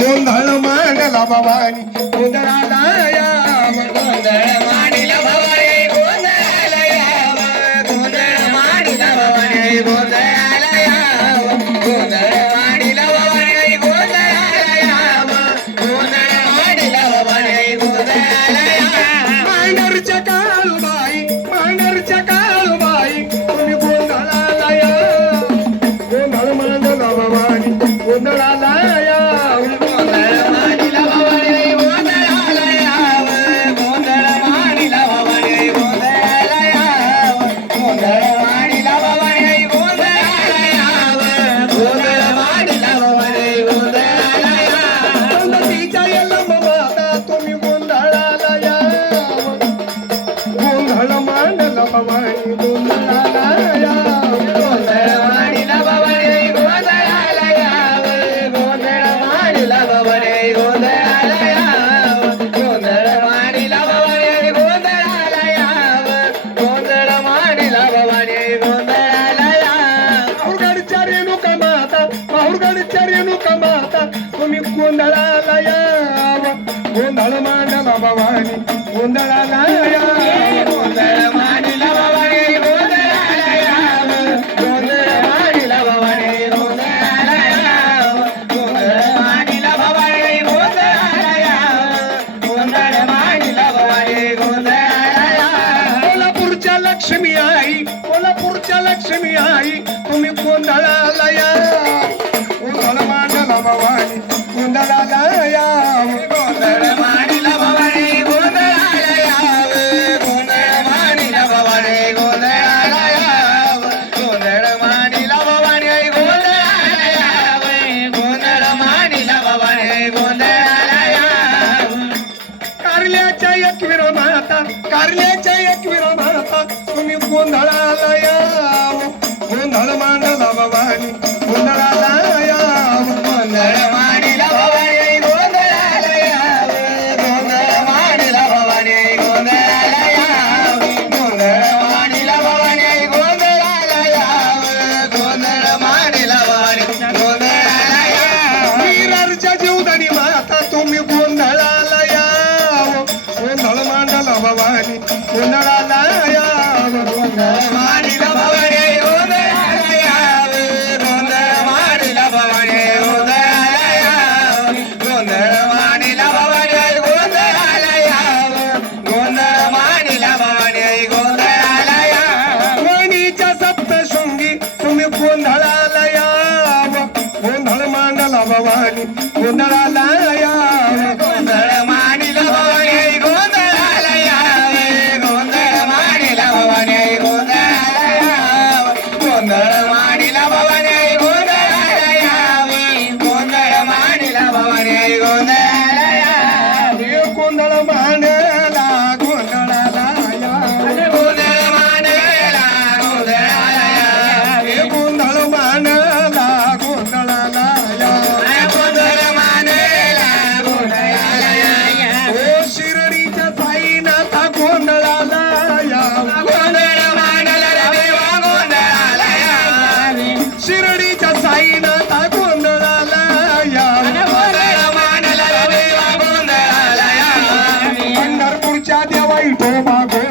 गोंधळ मांडला बाबानी गोंधळाला गोंधळ मांडला बाबाने गोंधळ गोंधळ मांडला बाबाने गोंधळ गोंधळाला या गोंधळ मांडला भवानी गोंधळाला भवानी आई तुम्ही गोंधळाला या. गोंधळ मांडला भवानी गोंधळाला या. गोंधळ मांडला भवानी गोंधळाला या. गोंधळ मांडला भवानी गोंधळाला या. गोंधळ मांडला भवानी आई गोंधळाला या. गोंधळ मांडला भवानी गोंधळाला या. कारल्याच्या एक विरोधात कारल्याच्या एक विरोधात तुम्ही गोंधळाला या. ಹನುಮಾನ ಭವಾನಿ பவானி உன்னலாலயா கோந்தள மாநில பவானி கோந்தலாலயா கோந்தள மாநில பவானி கோந்தலாலயா கோந்தள மாநில மாநில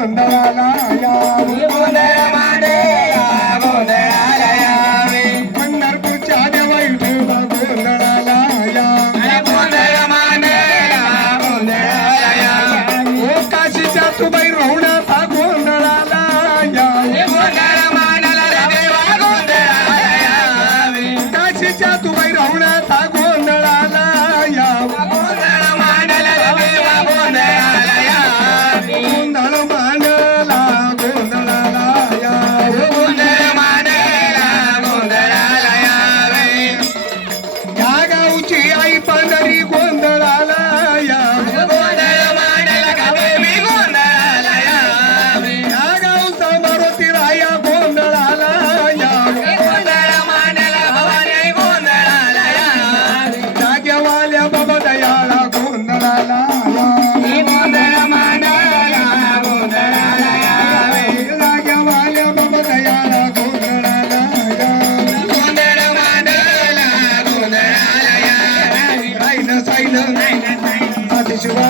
ఉండవాలా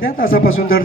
अर्ध्या तासापासून तर